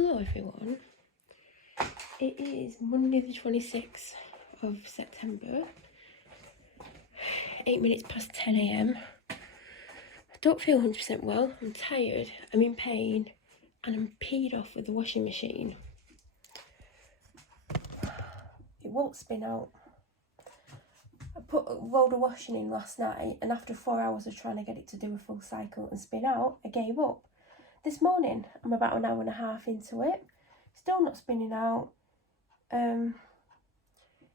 Hello everyone, it is Monday the 26th of September, 8 minutes past 10 AM. I don't feel 100% well, I'm tired, I'm in pain and I'm peed off with the washing machine. It won't spin out. I put a load of washing in last night and after 4 hours of trying to get it to do a full cycle and spin out, I gave up. This morning, I'm about an hour and a half into it, still not spinning out.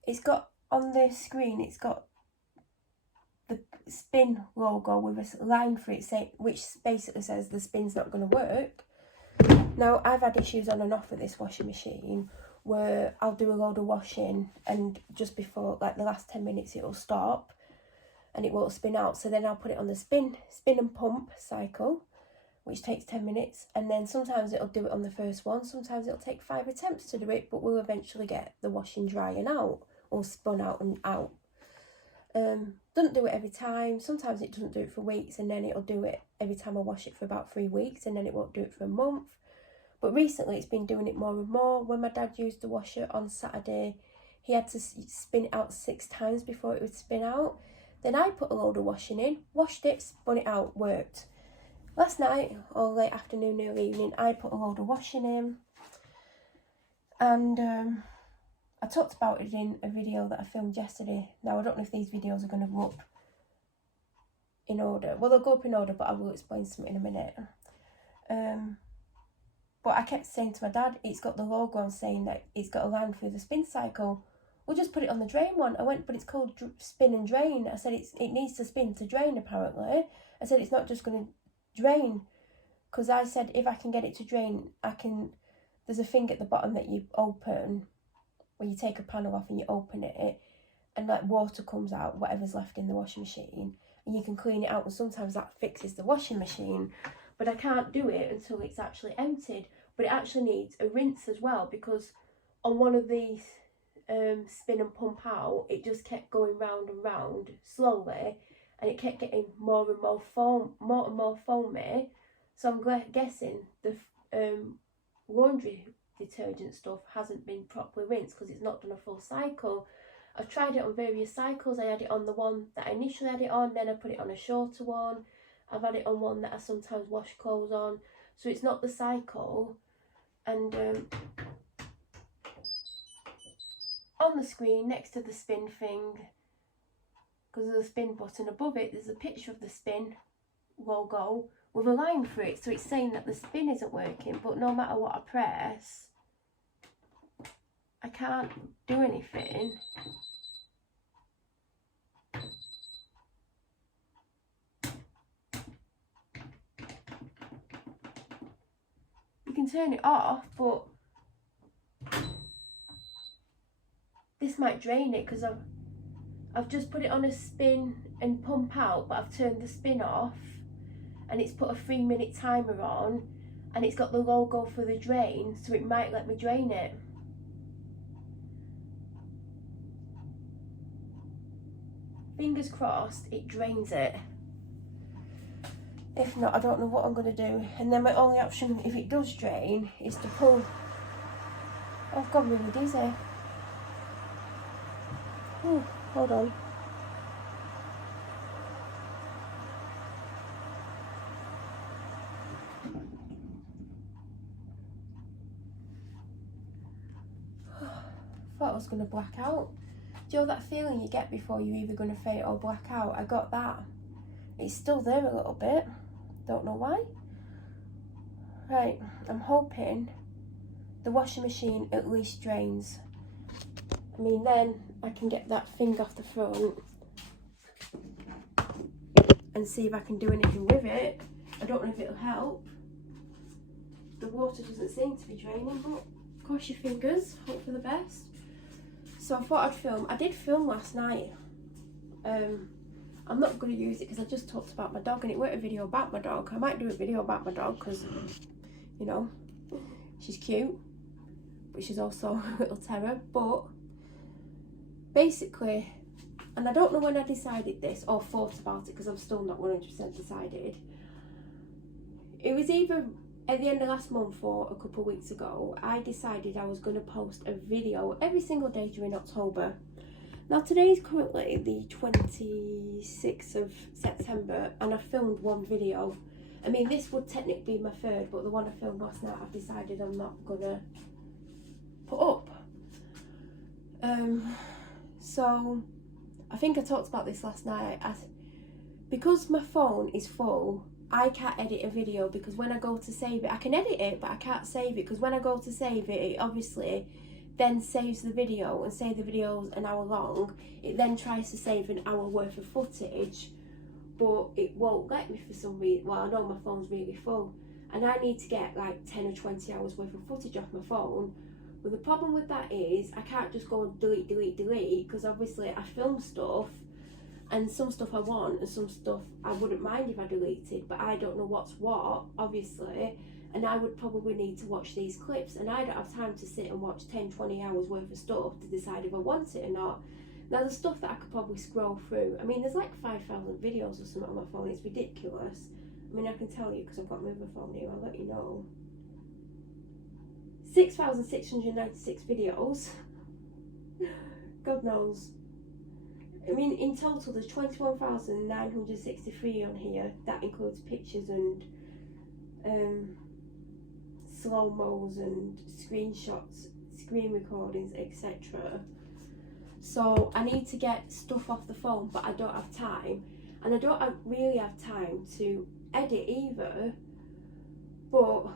It's got on the screen, it's got the spin logo with a line for it, which basically says the spin's not going to work. Now, I've had issues on and off with this washing machine where I'll do a load of washing and just before, like the last 10 minutes, it'll stop and it won't spin out. So then I'll put it on the spin and pump cycle, which takes 10 minutes, and then sometimes it'll do it on the first one, sometimes it'll take 5 attempts to do it, but we'll eventually get the washing drying out, or spun out and out. Doesn't do it every time, sometimes it doesn't do it for weeks, and then it'll do it every time I wash it for about 3 weeks, and then it won't do it for a month. But recently it's been doing it more and more. When my dad used the washer on Saturday, he had to spin it out 6 times before it would spin out. Then I put a load of washing in, washed it, spun it out, worked. Last night, or late afternoon, early evening, I put a load of washing in, and I talked about it in a video that I filmed yesterday. Now, I don't know if these videos are going to go up in order. Well, they'll go up in order, but I will explain something in a minute. But I kept saying to my dad, it's got the logo on saying that it's got a line through the spin cycle. We'll just put it on the drain one. I went, but it's called spin and drain. I said it needs to spin to drain, apparently. I said it's not just going to drain, because I said if I can get it to drain, there's a thing at the bottom that you open where you take a panel off and you open it and like water comes out, whatever's left in the washing machine, and you can clean it out, and sometimes that fixes the washing machine. But I can't do it until it's actually emptied. But it actually needs a rinse as well, because on one of these spin and pump out, it just kept going round and round slowly, and it kept getting more and more foamy. So I'm guessing the laundry detergent stuff hasn't been properly rinsed because it's not done a full cycle. I've tried it on various cycles. I had it on the one that I initially had it on, then I put it on a shorter one. I've had it on one that I sometimes wash clothes on. So it's not the cycle. And on the screen next to the spin thing, because there's a spin button above it, there's a picture of the spin logo with a line through it, so it's saying that the spin isn't working, but no matter what I press, I can't do anything. You can turn it off, but this might drain it, because I've just put it on a spin and pump out, but I've turned the spin off and it's put a 3-minute timer on, and it's got the logo for the drain, so it might let me drain it. Fingers crossed it drains it. If not, I don't know what I'm going to do. And then my only option, if it does drain, is to pull. Oh, I've got really dizzy. Oh, hold on. Thought I was going to black out. Do you know that feeling you get before you're either going to faint or black out? I got that. It's still there a little bit. Don't know why. Right, I'm hoping the washing machine at least drains. I mean, then I can get that thing off the front and see if I can do anything with it. I don't know if it'll help. The water doesn't seem to be draining, but cross your fingers, hope for the best. So I thought I'd film. I did film last night. I'm not going to use it because I just talked about my dog, and it weren't a video about my dog. I might do a video about my dog because, you know, she's cute, but she's also a little terror. But basically, and I don't know when I decided this or thought about it because I'm still not 100% decided. It was either at the end of last month or a couple of weeks ago, I decided I was going to post a video every single day during October. Now today is currently the 26th of September and I filmed one video. I mean, this would technically be my third, but the one I filmed last night I've decided I'm not going to put up. So I think I talked about this last night. Because my phone is full, I can't edit a video, because when I go to save it, I can edit it, but I can't save it, because when I go to save it, it obviously then saves the video, and say the video's an hour long, it then tries to save an hour worth of footage, but it won't let me for some reason. Well, I know my phone's really full, and I need to get like 10 or 20 hours worth of footage off my phone. But the problem with that is I can't just go and delete, because obviously I film stuff, and some stuff I want and some stuff I wouldn't mind if I deleted, but I don't know what's what, obviously, and I would probably need to watch these clips, and I don't have time to sit and watch 10-20 hours worth of stuff to decide if I want it or not. Now there's stuff that I could probably scroll through. I mean, there's like 5,000 videos or something on my phone. It's ridiculous. I mean, I can tell you because I've got my other phone here, I'll let you know. 6,696 videos. God knows. I mean, in total there's 21,963 on here. That includes pictures and slow-mos and screenshots, screen recordings, etc. So I need to get stuff off the phone, but I don't have time, and I don't really have time to edit either, but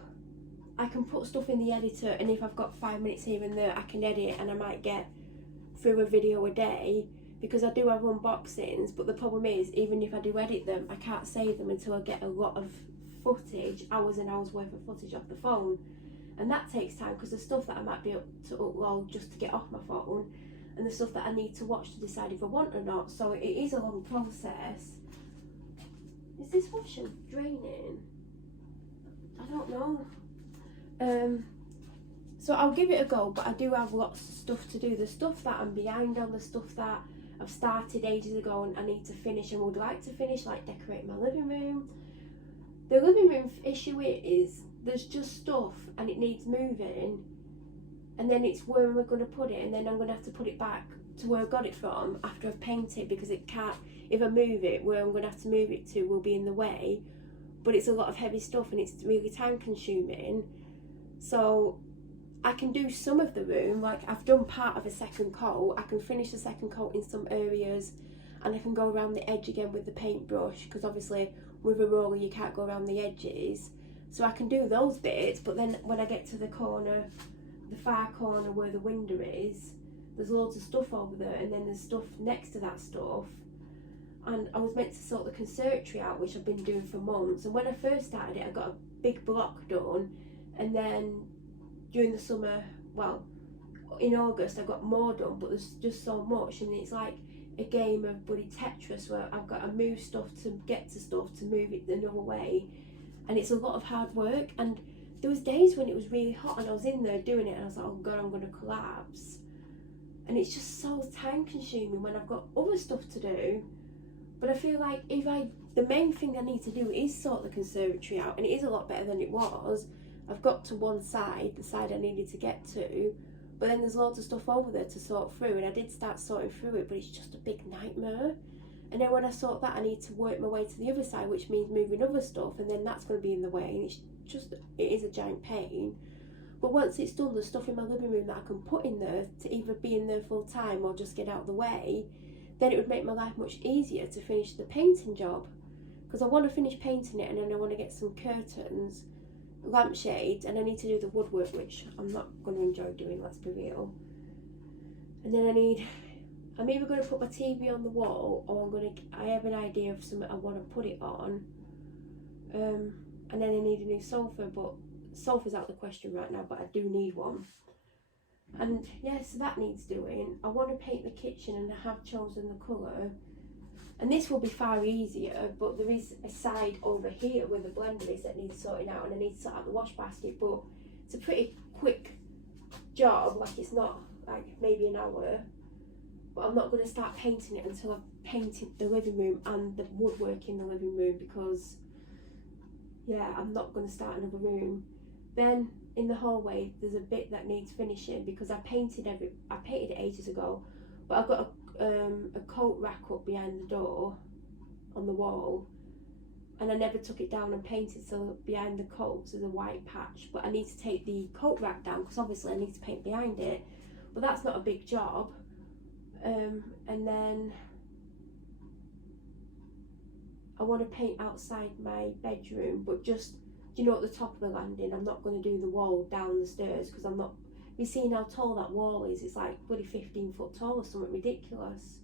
I can put stuff in the editor, and if I've got 5 minutes here and there I can edit, and I might get through a video a day, because I do have unboxings. But the problem is, even if I do edit them, I can't save them until I get a lot of footage, hours and hours worth of footage off the phone, and that takes time, because the stuff that I might be able to upload just to get off my phone, and the stuff that I need to watch to decide if I want or not. So it is a long process. Is this washer draining? I don't know. So I'll give it a go, but I do have lots of stuff to do. The stuff that I'm behind on, the stuff that I've started ages ago and I need to finish and would like to finish, like decorate my living room. The living room issue is there's just stuff and it needs moving, and then it's where we're going to put it, and then I'm going to have to put it back to where I got it from after I've painted, because it can't, if I move it, where I'm going to have to move it to will be in the way, but it's a lot of heavy stuff and it's really time consuming. So I can do some of the room, like I've done part of a second coat, I can finish the second coat in some areas, and I can go around the edge again with the paintbrush, because obviously with a roller you can't go around the edges, so I can do those bits. But then when I get to the corner, the far corner where the window is, there's loads of stuff over there, and then there's stuff next to that stuff, and I was meant to sort the conservatory out, which I've been doing for months. And when I first started it, I got a big block done, and then during the summer, well, in August I got more done, but there's just so much, and it's like a game of bloody Tetris where I've got to move stuff to get to stuff to move it another way, and it's a lot of hard work. And there was days when it was really hot and I was in there doing it and I was like, oh god, I'm going to collapse. And it's just so time consuming when I've got other stuff to do. But I feel like the main thing I need to do is sort the conservatory out, and it is a lot better than it was. I've got to one side, the side I needed to get to, but then there's loads of stuff over there to sort through, and I did start sorting through it, but it's just a big nightmare. And then when I sort that, I need to work my way to the other side, which means moving other stuff, and then that's going to be in the way, and it is a giant pain. But once it's done, there's stuff in my living room that I can put in there to either be in there full time or just get out of the way. Then it would make my life much easier to finish the painting job, because I want to finish painting it, and then I want to get some curtains, lampshades, and I need to do the woodwork, which I'm not going to enjoy doing, let's be real. And then I'm either going to put my TV on the wall, or I have an idea of something I want to put it on, and then I need a new sofa, but sofa's out of the question right now, but I do need one. And yes, that needs doing. I want to paint the kitchen, and I have chosen the colour, and this will be far easier, but there is a side over here where the blender is that needs sorting out, and I need to sort out the wash basket, but it's a pretty quick job, like it's not like maybe an hour, but I'm not going to start painting it until I've painted the living room and the woodwork in the living room, because yeah, I'm not going to start another room. Then in the hallway, there's a bit that needs finishing because I painted it ages ago, but I've got a coat rack up behind the door on the wall, and I never took it down and painted, so behind the coats there's a white patch, but I need to take the coat rack down because obviously I need to paint behind it, but that's not a big job. And then I want to paint outside my bedroom, but just, you know, at the top of the landing. I'm not going to do the wall down the stairs because I'm not, you seen how tall that wall is? It's like bloody 15 foot tall or something ridiculous.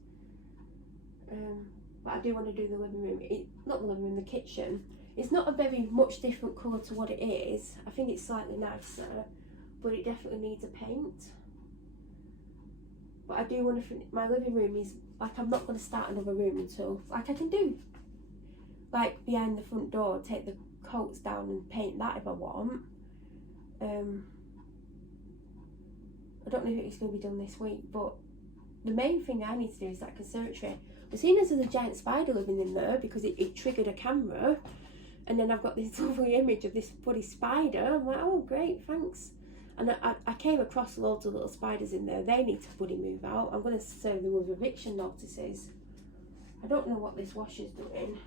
But I do want to do the living room, not the living room, the kitchen. It's not a very much different colour to what it is. I think it's slightly nicer, but it definitely needs a paint. But I do want to, my living room is, like, I'm not going to start another room until, like, I can do, like, behind the front door, take the coats down and paint that if I want. I don't know if it's going to be done this week, but the main thing I need to do is that conservatory. But seeing as there's a giant spider living in there because it triggered a camera, and then I've got this lovely image of this bloody spider, I'm like, oh great, thanks. And I came across loads of little spiders in there. They need to bloody move out. I'm going to serve them with eviction notices. I don't know what this washer's doing.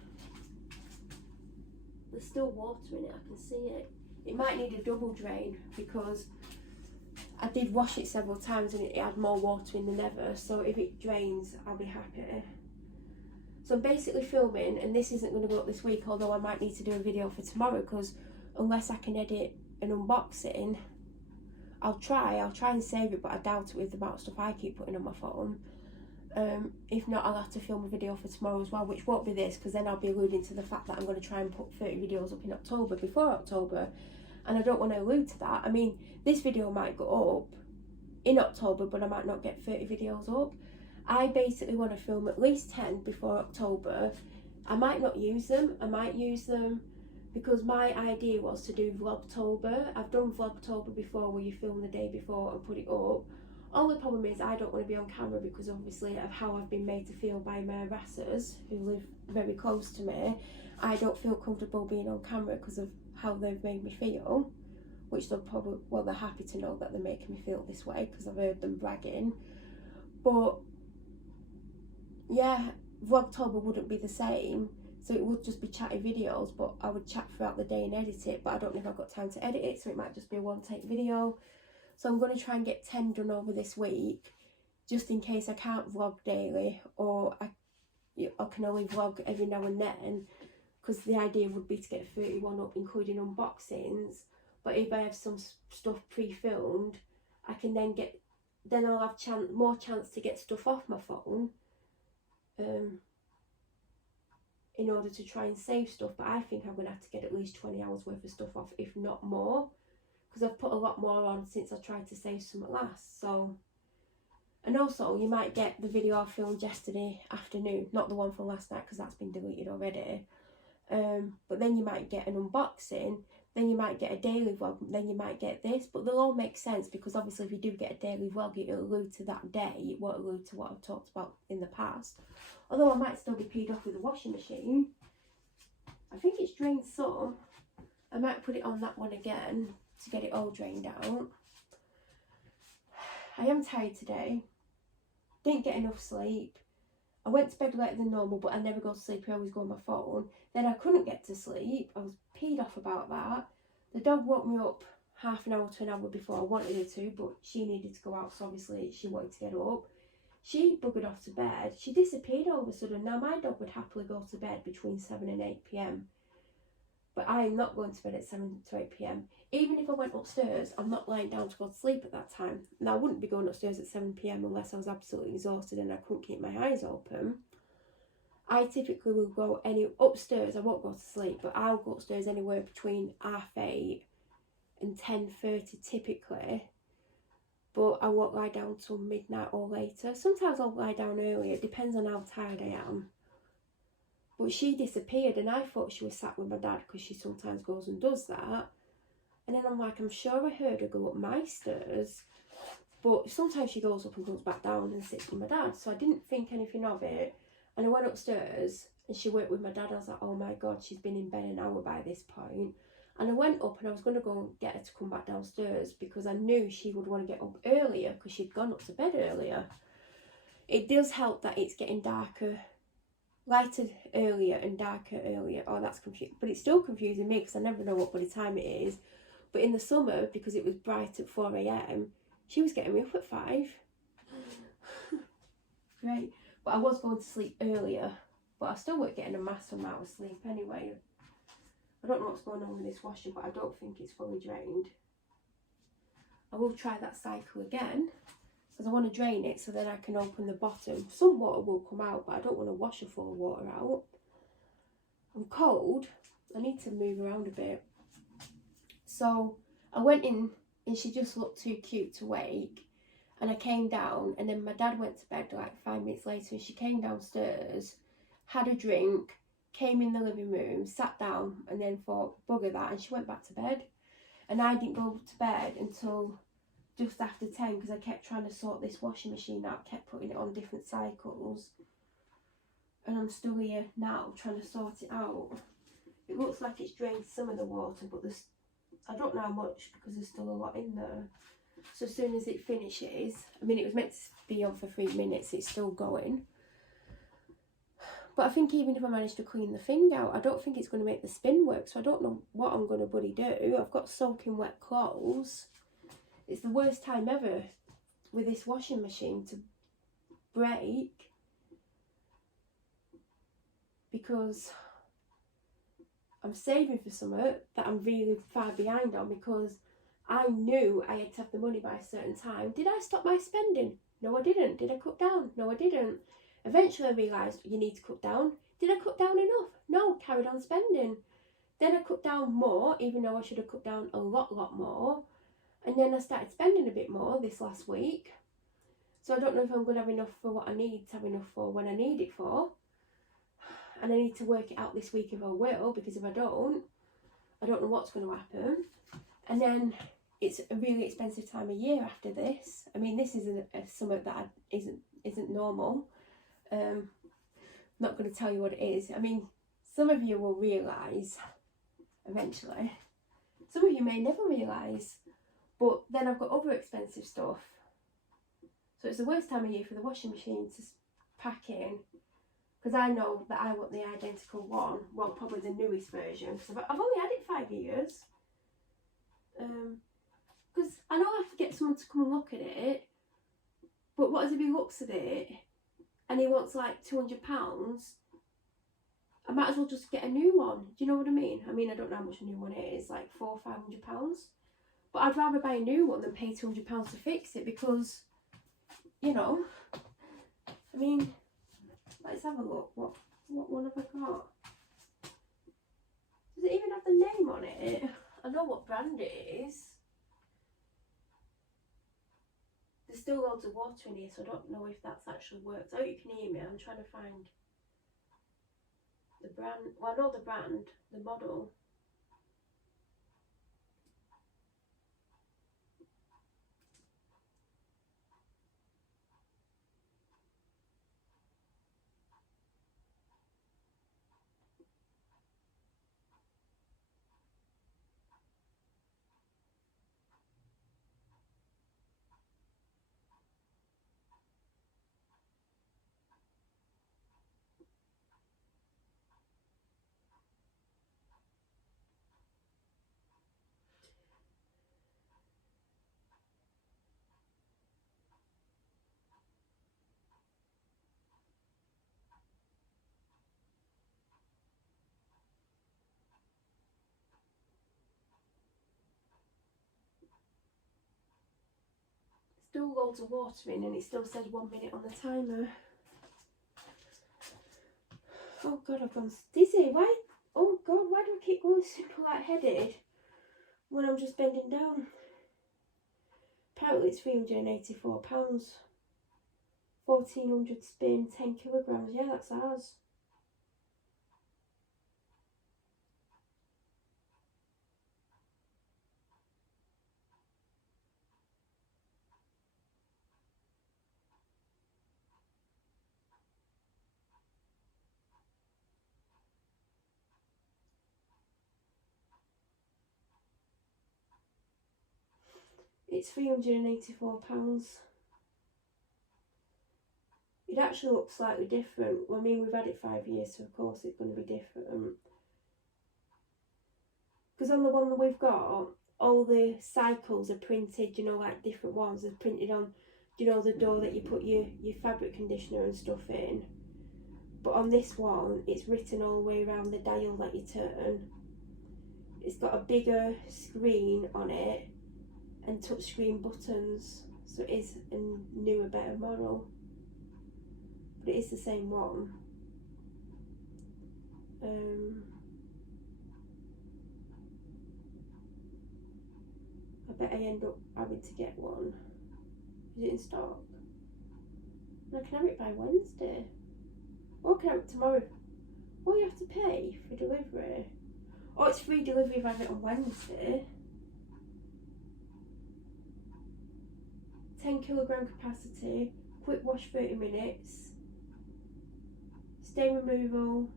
There's still water in it, I can see it. It might need a double drain because I did wash it several times and it had more water in than ever, so if it drains I'll be happy. So I'm basically filming, and this isn't going to go up this week, although I might need to do a video for tomorrow because unless I can edit an unboxing, I'll try and save it, but I doubt it with the amount of stuff I keep putting on my phone. If not, I'll have to film a video for tomorrow as well, which won't be this, because then I'll be alluding to the fact that I'm going to try and put 30 videos up in October, before October, and I don't want to allude to that. I mean, this video might go up in October, but I might not get 30 videos up. I basically want to film at least 10 before October. I might not use them, I might use them because my idea was to do Vlogtober. I've done Vlogtober before where you film the day before and put it up. Only problem is I don't want to be on camera because obviously of how I've been made to feel by my harassers who live very close to me. I don't feel comfortable being on camera because of how they've made me feel, which they'll probably, well, they're happy to know that they're making me feel this way because I've heard them bragging. But yeah, Vlogtober wouldn't be the same, so it would just be chatty videos, but I would chat throughout the day and edit it, but I don't know if I've got time to edit it, so it might just be a one-take video. So I'm going to try and get 10 done over this week, just in case I can't vlog daily, or I can only vlog every now and then, because the idea would be to get 31 up, including unboxings. But if I have some stuff pre-filmed, I can then I'll have more chance to get stuff off my phone, in order to try and save stuff. But I think I'm going to have to get at least 20 hours worth of stuff off, if not more, because I've put a lot more on since I tried to save some at last. So, and also you might get the video I filmed yesterday afternoon, not the one from last night because that's been deleted already. But then you might get an unboxing, then you might get a daily vlog, then you might get this, but they'll all make sense because obviously if you do get a daily vlog, it'll allude to that day, it won't allude to what I've talked about in the past. Although I might still be peed off with the washing machine. I think it's drained some. I might put it on that one again to get it all drained out. I am tired today. Didn't get enough sleep. I went to bed later than normal, but I never go to sleep, I always go on my phone. Then I couldn't get to sleep, I was peed off about that. The dog woke me up half an hour to an hour before I wanted her to, but she needed to go out, so obviously she wanted to get up. She buggered off to bed, she disappeared all of a sudden. Now my dog would happily go to bed between 7 and 8 PM. But I am not going to bed at 7 to 8 PM. Even if I went upstairs, I'm not lying down to go to sleep at that time. Now, I wouldn't be going upstairs at 7 PM unless I was absolutely exhausted and I couldn't keep my eyes open. I typically will go upstairs, I won't go to sleep, but I'll go upstairs anywhere between 8:30 and 10:30 typically. But I won't lie down till midnight or later. Sometimes I'll lie down earlier, it depends on how tired I am. But she disappeared and I thought she was sat with my dad because she sometimes goes and does that. And then I'm like, I'm sure I heard her go up my stairs. But sometimes she goes up and goes back down and sits with my dad. So I didn't think anything of it. And I went upstairs and she worked with my dad. I was like, oh my God, she's been in bed an hour by this point. And I went up and I was going to go and get her to come back downstairs because I knew she would want to get up earlier because she'd gone up to bed earlier. It does help that it's getting darker, lighter earlier and darker earlier. Oh, that's confusing. But it's still confusing me because I never know what bloody time it is. But in the summer, because it was bright at 4 a.m, she was getting me up at 5. Great. But I was going to sleep earlier. But I still weren't getting a massive amount of sleep anyway. I don't know what's going on with this washer, but I don't think it's fully drained. I will try that cycle again because I want to drain it so then I can open the bottom. Some water will come out, but I don't want to wash a full of water out. I'm cold. I need to move around a bit. So I went in and she just looked too cute to wake. And I came down and then my dad went to bed like 5 minutes later and she came downstairs, had a drink, came in the living room, sat down and then thought, bugger that, and she went back to bed. And I didn't go to bed until just after 10 because I kept trying to sort this washing machine out, kept putting it on different cycles. And I'm still here now trying to sort it out. It looks like it's drained some of the water, but there's, I don't know how much because there's still a lot in there. So as soon as it finishes, I mean, it was meant to be on for 3 minutes, it's still going. But I think even if I manage to clean the thing out, I don't think it's going to make the spin work. So I don't know what I'm going to bloody do. I've got soaking wet clothes. It's the worst time ever with this washing machine to break. Because I'm saving for something that I'm really far behind on because I knew I had to have the money by a certain time. Did I stop my spending? No, I didn't. Did I cut down? No, I didn't. Eventually I realised you need to cut down. Did I cut down enough? No, carried on spending. Then I cut down more, even though I should have cut down a lot more. And then I started spending a bit more this last week. So I don't know if I'm going to have enough for what I need to have enough for when I need it for. And I need to work it out this week if I will, because if I don't know what's going to happen. And then it's a really expensive time of year after this. I mean, this isn't a summer that isn't normal. I'm not going to tell you what it is. I mean, some of you will realise eventually. Some of you may never realise. But then I've got other expensive stuff. So it's the worst time of year for the washing machine to pack in. Because I know that I want the identical one. Well, probably the newest version. Because I've only had it 5 years. Because I know I have to get someone to come and look at it. But what if he looks at it and he wants like £200? I might as well just get a new one. Do you know what I mean? I mean, I don't know how much a new one is. Like £400 or £500. But I'd rather buy a new one than pay £200 to fix it because, you know, I mean, let's have a look. What one have I got? Does it even have the name on it? I know what brand it is. There's still loads of water in here, so I don't know if that's actually worked. Oh, you can hear me. I'm trying to find the brand. Well, I know the brand, the model. Still loads of water in and it still says 1 minute on the timer. Oh God, I've gone dizzy. Why? Oh God, why do I keep going super lightheaded when I'm just bending down? Apparently it's £384. 1400 spin, 10 kilograms. Yeah, that's ours. It's £384. It actually looks slightly different. Well, I mean, we've had it 5 years, so of course it's going to be different. Because on the one that we've got, all the cycles are printed, you know, like different ones are printed on, you know, the door that you put your fabric conditioner and stuff in. But on this one, it's written all the way around the dial that you turn. It's got a bigger screen on it and touchscreen buttons, so it is a newer, better model. But it is the same one. I bet I end up having to get one. Is it in stock? And I can have it by Wednesday. Or can I have it tomorrow? Oh, you have to pay for delivery. Oh, it's free delivery if I have it on Wednesday. 10kg capacity, quick wash 30 minutes, stain removal,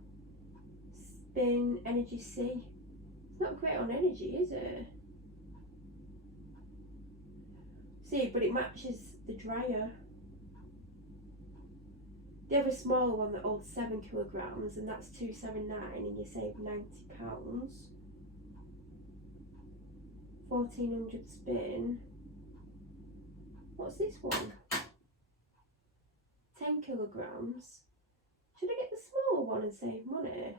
spin, energy C. It's not great on energy, is it? See, but it matches the dryer. They have a smaller one that holds 7kg, and that's £279, and you save £90. 1400 spin. What's this one? 10kg. Should I get the smaller one and save money?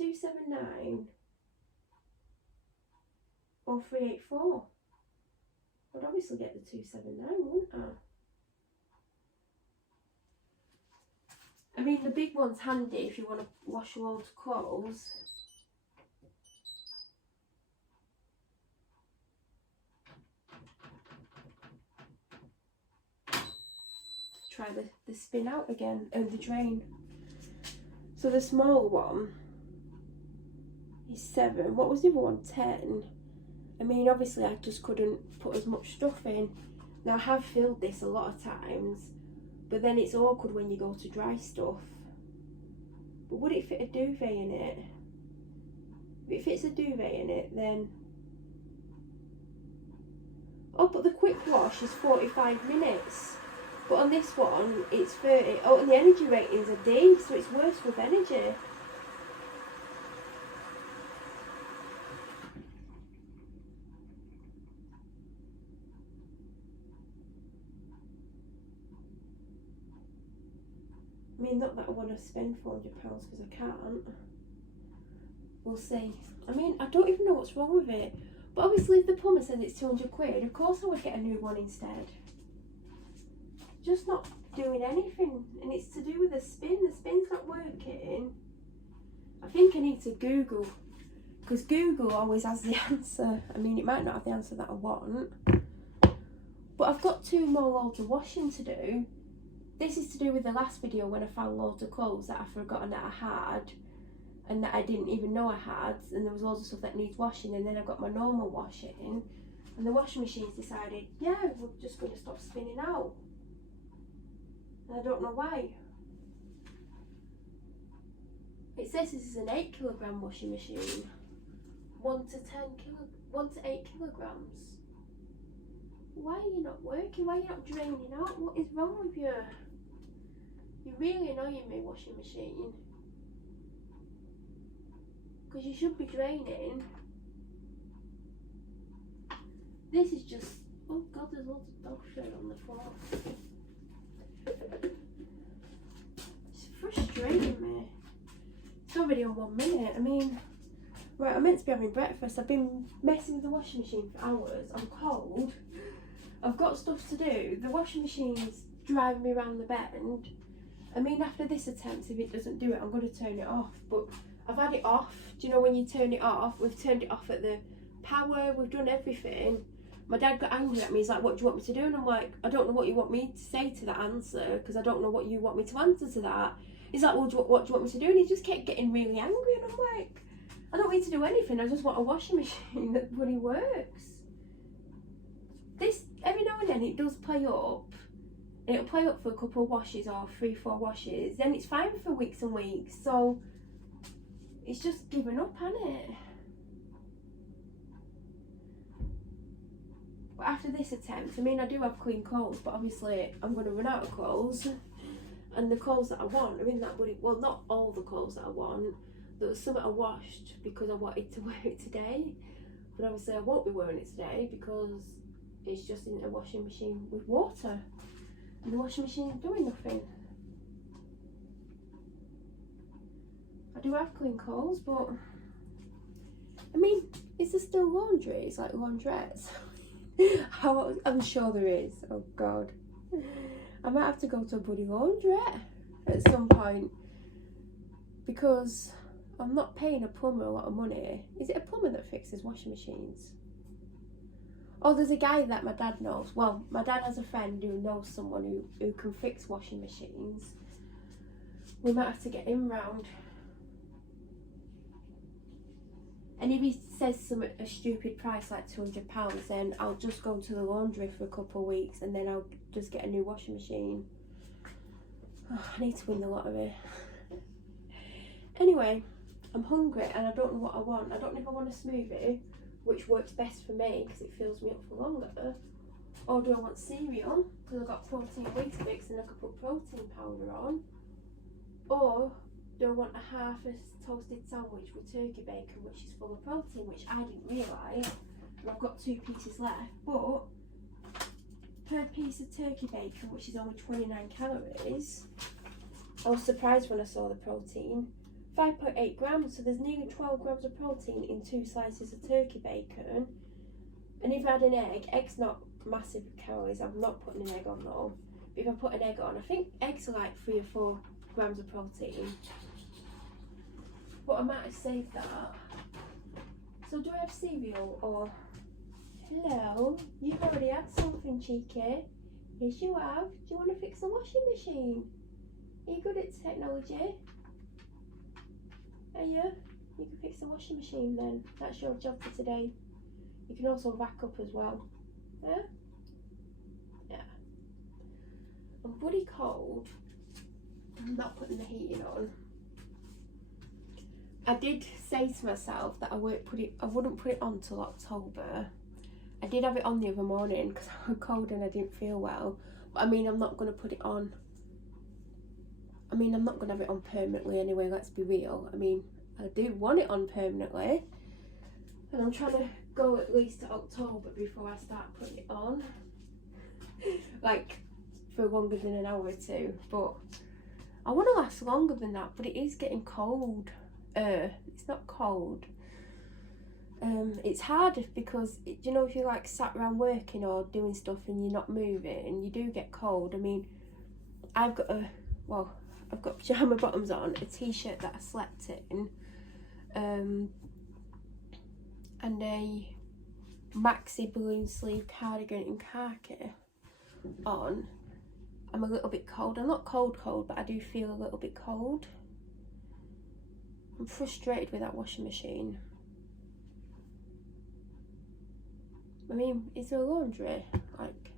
£279 or £384? I'd obviously get the £279, wouldn't I? I mean, the big one's handy if you want to wash loads of clothes. Try the spin out again, and the drain. So the small one is 7. What was the other one? 10. I mean, obviously I just couldn't put as much stuff in. Now I have filled this a lot of times, but then it's awkward when you go to dry stuff. But would it fit a duvet in it? If it fits a duvet in it, then... Oh, but the quick wash is 45 minutes. But on this one, it's 30. Oh, and the energy rating's a D, so it's worse with energy. I mean, not that I want to spend £400 because I can't. We'll see. I mean, I don't even know what's wrong with it. But obviously if the plumber says it's 200 quid, of course I would get a new one instead. Just not doing anything. And it's to do with the spin. The spin's not working. I think I need to Google. Because Google always has the answer. I mean, it might not have the answer that I want. But I've got 2 more loads of washing to do. This is to do with the last video when I found loads of clothes that I've forgotten that I had and that I didn't even know I had, and there was loads of stuff that needs washing, and then I've got my normal washing, and the washing machine's decided, yeah, we're just going to stop spinning out. And I don't know why. It says this is an 8kg washing machine. 1 to 8 kilograms. Why are you not working? Why are you not draining out? What is wrong with you? You're really annoying me, washing machine. Because you should be draining. This is just... Oh God, there's lots of dog shit on the floor. It's frustrating me. It's already on 1 minute. I mean... Right, I'm meant to be having breakfast. I've been messing with the washing machine for hours. I'm cold. I've got stuff to do. The washing machine's driving me around the bend. I mean, after this attempt, if it doesn't do it, I'm going to turn it off. But I've had it off. Do you know when you turn it off? We've turned it off at the power. We've done everything. My dad got angry at me. He's like, what do you want me to do? And I'm like, I don't know what you want me to say to that answer, because I don't know what you want me to answer to that. He's like, well, what do you want me to do? And he just kept getting really angry. And I'm like, I don't need to do anything. I just want a washing machine that bloody works. This, every now and then, it does play up. And it'll play up for a couple of washes or 3-4 washes. Then it's fine for weeks and weeks. So it's just giving up, hasn't it? But after this attempt, I mean, I do have clean clothes, but obviously I'm going to run out of clothes. And the clothes that I want are in that bloody, well, not all the clothes that I want. There was some that I washed because I wanted to wear it today. But obviously I won't be wearing it today because it's just in a washing machine with water. And the washing machine is doing nothing. I do have clean clothes, but I mean, is there still laundry? It's like laundrettes. I'm sure there is. Oh God. I might have to go to a bloody laundrette at some point because I'm not paying a plumber a lot of money. Is it a plumber that fixes washing machines? Oh, there's a guy that my dad knows. Well, my dad has a friend who knows someone who can fix washing machines. We might have to get him round. And if he says a stupid price like £200, then I'll just go to the laundry for a couple of weeks and then I'll just get a new washing machine. Oh, I need to win the lottery. Anyway, I'm hungry and I don't know what I want. I don't know if I want a smoothie, which works best for me because it fills me up for longer. Or do I want cereal because I've got protein Weetabix and I could put protein powder on. Or do I want a half a toasted sandwich with turkey bacon, which is full of protein, which I didn't realise. And I've got 2 pieces left, but per piece of turkey bacon, which is only 29 calories, I was surprised when I saw the protein. 5.8 grams, so there's nearly 12 grams of protein in 2 slices of turkey bacon. And if I had an egg, egg's not massive calories, I'm not putting an egg on though. But if I put an egg on, I think eggs are like 3 or 4 grams of protein. But I might have saved that. So do I have cereal or... Hello, you've already had something cheeky. Yes you have. Do you want to fix the washing machine? Are you good at technology? Are you? You can fix the washing machine then. That's your job for today. You can also vac up as well. Yeah? Yeah. I'm bloody cold. I'm not putting the heating on. I did say to myself that I wouldn't put it on till October. I did have it on the other morning because I was cold and I didn't feel well. But I mean, I'm not going to put it on. I mean, I'm not going to have it on permanently anyway, let's be real. I mean, I do want it on permanently. And I'm trying to go at least to October before I start putting it on. Like, for longer than an hour or two. But I want to last longer than that, but it is getting cold. It's not cold. It's hard because, you know, if you're like sat around working or doing stuff and you're not moving, you do get cold. I mean, I've got pyjama bottoms on, a t-shirt that I slept in, and a maxi balloon sleeve cardigan in khaki on. I'm a little bit cold. I'm not cold, but I do feel a little bit cold. I'm frustrated with that washing machine. I mean, is there a laundry? Like,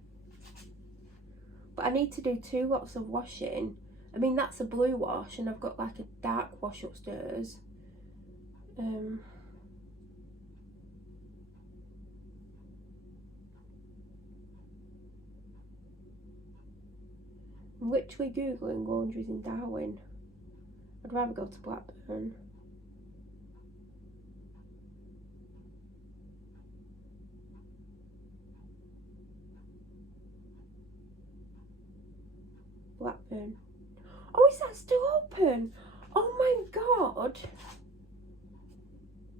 but I need to do 2 lots of washing. I mean, that's a blue wash, and I've got like a dark wash upstairs. I'm literally googling laundries in Darwin. I'd rather go to Blackburn. Blackburn. Oh, is that still open? Oh my God.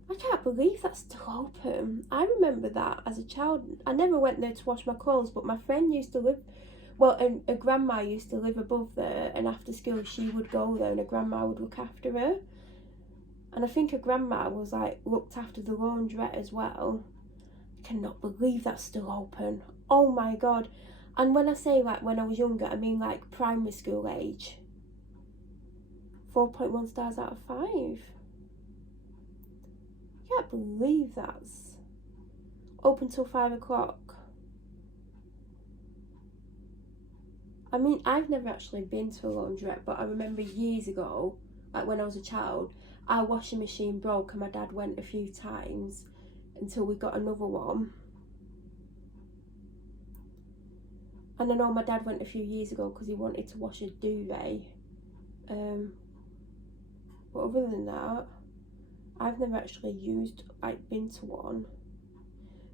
I can't believe that's still open. I remember that as a child. I never went there to wash my clothes, but my friend used to live, well, and her grandma used to live above there, and after school she would go there and her grandma would look after her. And I think her grandma was like, looked after the laundrette as well. I cannot believe that's still open. Oh my God. And when I say like when I was younger, I mean like primary school age. 4.1 stars out of 5. I can't believe that's open till 5 o'clock. I mean, I've never actually been to a laundrette, but I remember years ago, like when I was a child, our washing machine broke and my dad went a few times until we got another one. And I know my dad went a few years ago because he wanted to wash a duvet. But other than that, I've never actually used, like, been to one.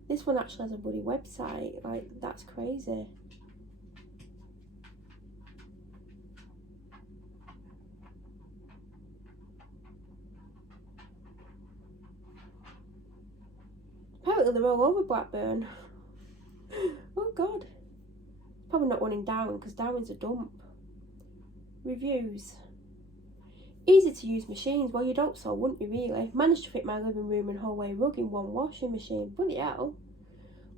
This one actually has a bloody website. Like, that's crazy. Apparently they're all over Blackburn. Oh God. Probably not one in Darwin because Darwin's a dump. Reviews. Easy to use machines. Well, you'd hope so, wouldn't you really? Managed to fit my living room and hallway rug in one washing machine. Bloody hell.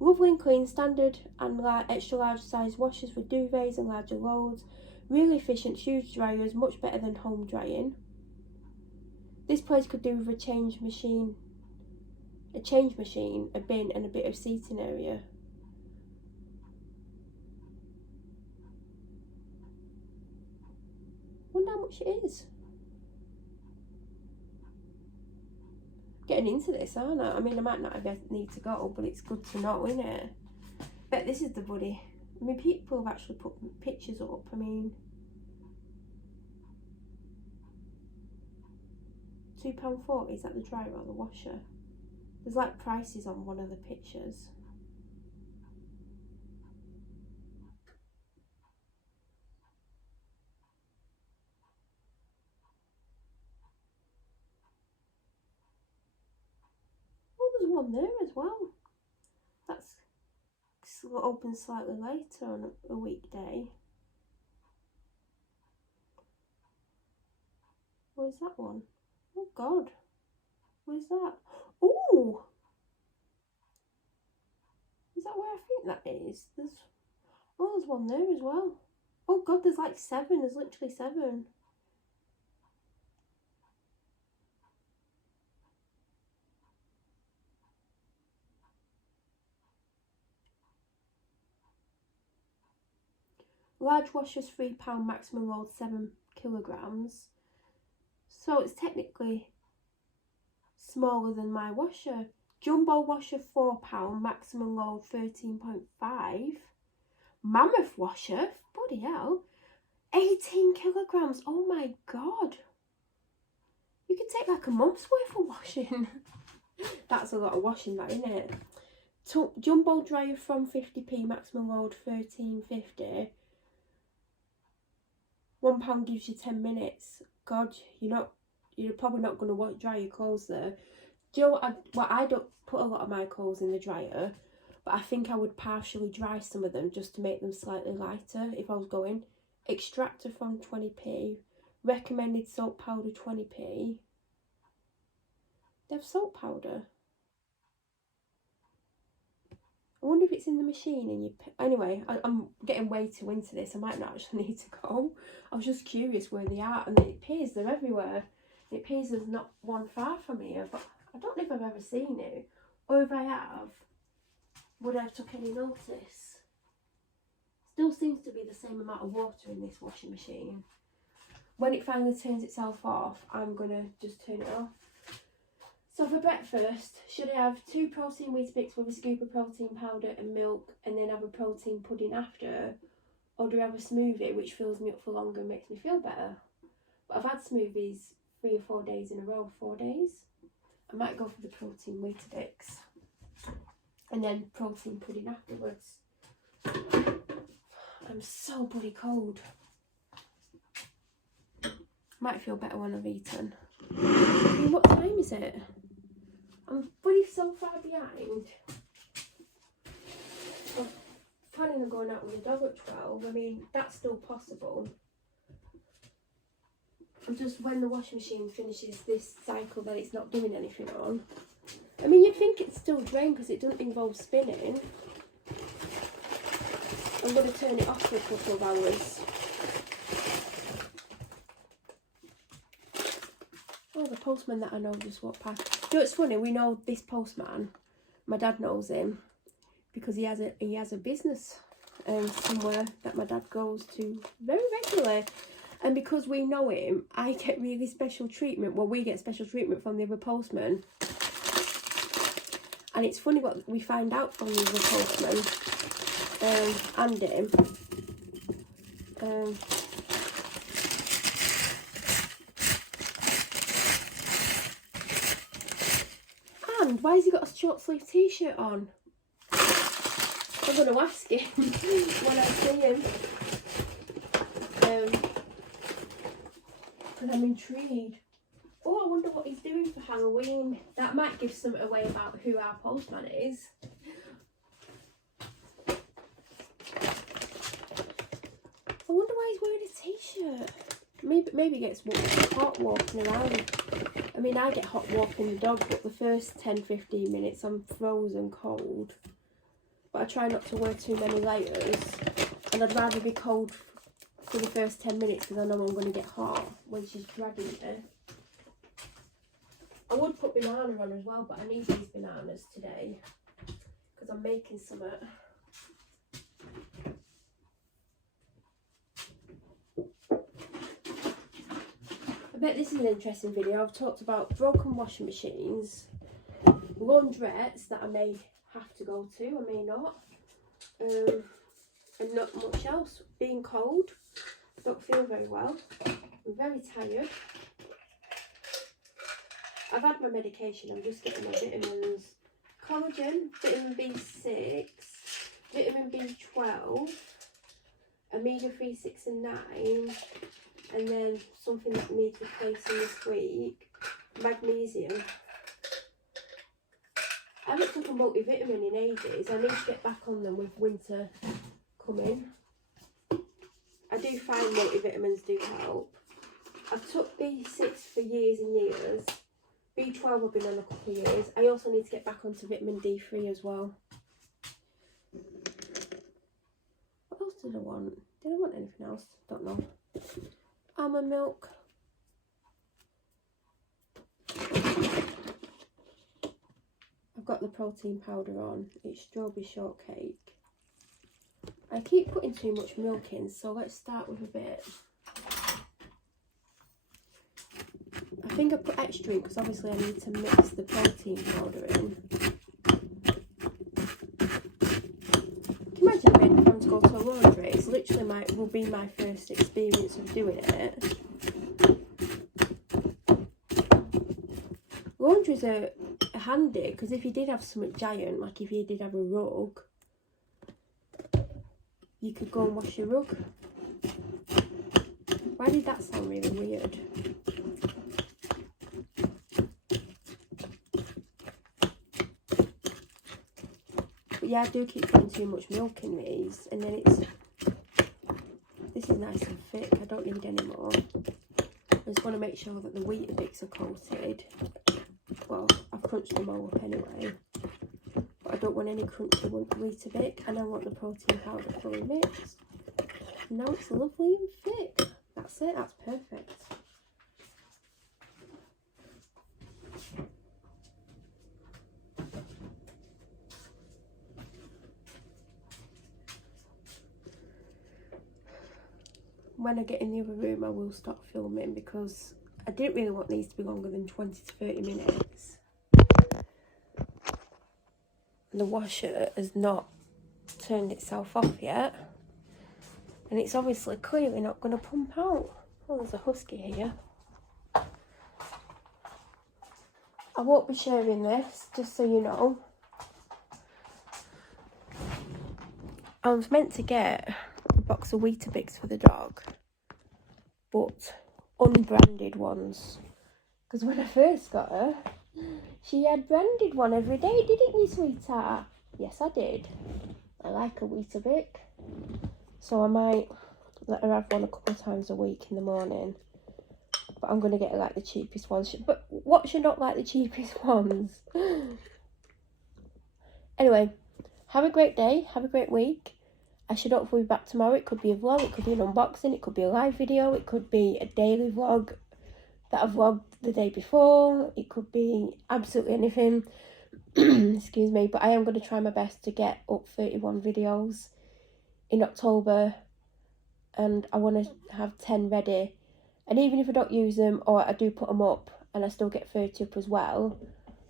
Lovely and clean, standard and extra large size washers for duvets and larger loads. Really efficient, huge dryers, much better than home drying. This place could do with a change machine, a bin and a bit of seating area. Wonder how much it is. Getting into this, aren't I? I mean, I might not ever need to go, but it's good to know, isn't it? Bet this is the bloody... I mean, people have actually put pictures up. I mean, £2.40, is that the dryer or the washer? There's like prices on one of the pictures. Oh, there's one there as well. That's open slightly later on a weekday. Where's that one? Oh God, where's that? Oh, is that where I think that is? There's one there as well. Oh God, there's like 7. There's literally 7. Large washers, £3, maximum load 7 kilograms. So it's technically smaller than my washer. Jumbo washer, £4, maximum load 13.5. Mammoth washer, bloody hell, 18 kilograms. Oh my God. You could take like a month's worth of washing. That's a lot of washing, that, isn't it? Jumbo dryer from 50p, maximum load 13.50. £1 gives you 10 minutes. God, you're probably not going to dry your clothes there. Do you know what? I don't put a lot of my clothes in the dryer, but I think I would partially dry some of them just to make them slightly lighter if I was going. Extractor from 20p. Recommended soap powder 20p. They have soap powder. I wonder if it's in the machine and you... Anyway, I'm getting way too into this. I might not actually need to go. I was just curious where they are, and it appears they're everywhere. It appears there's not one far from here, but I don't know if I've ever seen it. Or if I have, would I have took any notice? Still seems to be the same amount of water in this washing machine. When it finally turns itself off, I'm going to just turn it off. So for breakfast, should I have 2 protein Weetabix with a scoop of protein powder and milk and then have a protein pudding after? Or do I have a smoothie which fills me up for longer and makes me feel better? But I've had smoothies 3 or 4 days in a row, 4 days. I might go for the protein Weetabix and then protein pudding afterwards. I'm so bloody cold. Might feel better when I've eaten. I mean, what time is it? I'm bloody so far behind. I'm planning on going out with the dog at 12. I mean, that's still possible. I'm just, when the washing machine finishes this cycle that it's not doing anything on. I mean, you'd think it's still drained because it doesn't involve spinning. I'm going to turn it off for a couple of hours. Oh, the postman that I know just walked past. You know, it's funny, we know this postman. My dad knows him because he has a business somewhere that my dad goes to very regularly. And because we know him, I get really special treatment. Well, we get special treatment from the other postman. And it's funny what we find out from the other postman. and him. And why has he got a short sleeve t-shirt on? I'm going to ask him when I see him. And I'm intrigued. Oh, I wonder what he's doing for Halloween. That might give something away about who our postman is. I wonder why he's wearing a t-shirt. Maybe he gets hot walking around. I mean, I get hot walking the dog, but the first 10-15 minutes I'm frozen cold. But I try not to wear too many layers, and I'd rather be cold for the first 10 minutes because I know I'm going to get hot when she's dragging me. I would put banana on as well, but I need these bananas today because I'm making something. I bet this is an interesting video. I've talked about broken washing machines, laundrettes that I may have to go to, I may not, and not much else. Being cold, don't feel very well, I'm very tired. I've had my medication, I'm just getting my vitamins. Collagen, vitamin B6, vitamin B12, omega-3, 6 and 9, and then something that needs replacing this week, magnesium. I haven't took a multivitamin in ages. I need to get back on them with winter coming. I do find multivitamins do help. I've took B6 for years and years. B12 I've been on a couple of years. I also need to get back onto vitamin D3 as well. What else did I want? Did I want anything else? Don't know. Almond milk. I've got the protein powder on. It's strawberry shortcake. I keep putting too much milk in, so let's start with a bit. I think I put extra in because obviously I need to mix the protein powder in. Can you imagine being having to go to a laundry? It's literally will be my first experience of doing it. Laundries are handy because if you did have something giant, like if you did have a rug, you could go and wash your rug. Why did that sound really weird? But yeah, I do keep putting too much milk in these, and then this is nice and thick. I don't need any more. I just want to make sure that the Weetabix are coated. Well, I've crunched them all up anyway. But I don't want any crunchy Weetabix, and I want the protein powder fully mixed. And now it's lovely and thick. That's it, that's perfect. When I get in the other room, I will stop filming because I didn't really want these to be longer than 20 to 30 minutes. The washer has not turned itself off yet. And it's obviously clearly not going to pump out. Oh, there's a husky here. I won't be sharing this, just so you know. I was meant to get a box of Weetabix for the dog, but unbranded ones. Because when I first got her, she had branded one every day, didn't you, sweetheart? Yes, I did. I like a Weetabix. So I might let her have one a couple of times a week in the morning. But I'm going to get her like the cheapest ones. But what should not like the cheapest ones? Anyway, have a great day. Have a great week. I should hopefully be back tomorrow. It could be a vlog. It could be an unboxing. It could be a live video. It could be a daily vlog that I vlogged the day before. It could be absolutely anything. Excuse me. But I am going to try my best to get up 31 videos in October, and I want to have 10 ready. And even if I don't use them, or I do put them up and I still get 30 up as well,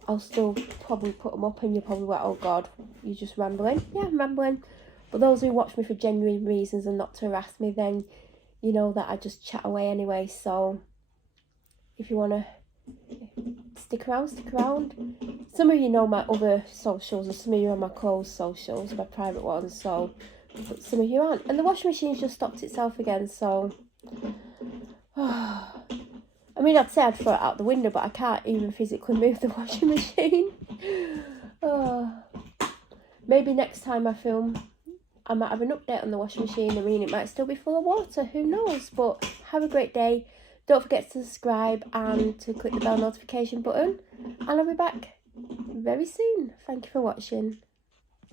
I'll still probably put them up, and you're probably like, oh god, you're just rambling. Yeah, I'm rambling, But those who watch me for genuine reasons and not to harass me, then you know that I just chat away anyway. So if you want to stick around, stick around. Some of you know my other socials, and some of you are my closed socials, my private ones, so, but some of you aren't. And the washing machine's just stopped itself again, so, I mean, I'd say I'd throw it out the window, but I can't even physically move the washing machine. Maybe next time I film, I might have an update on the washing machine. I mean, it might still be full of water, who knows, but have a great day. Don't forget to subscribe and to click the bell notification button, and I'll be back very soon. Thank you for watching.